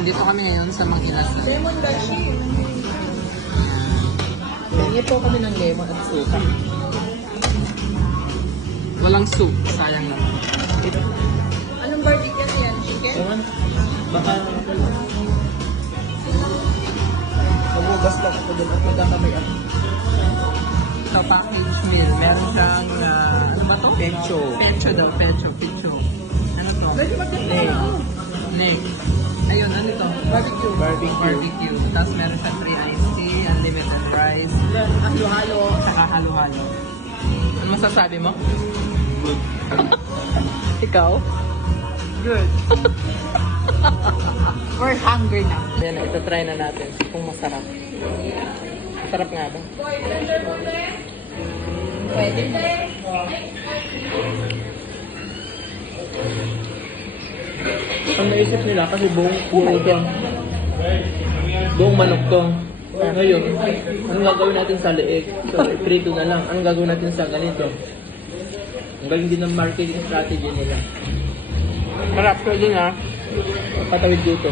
Nandito kami ngayon sa Manginas. Lemon dashi. Pengi po kami ng lemon at suka. Walang soup. Sayang naman. Anong barbecue yan? Chicken? Ewan. Baka... Magugas lang ako doon at magkakamay ako. Sa package meal, meron siyang, ano ba to? Pecho. Pecho daw, pecho. Ano to? Pwede magkakita. Leg. Ayun, ano to? Barbecue. Tapos meron siyang 3 iced tea, unlimited rice, Halo-halo. saka halo-halo. Ano masasabi mo? Good. Ikaw? Good. We're hungry na. Yan, ito try na natin kung masarap. Masarap nga ba? Pwede. Ang naisip nila kasi buong to. Buong manok to. Ngayon, anong gagawin natin sa leeg? So, prito na lang. Anong gagawin natin sa ganito? Ang galing din ng marketing strategy nila. Harap ko din ha. Patawid dito.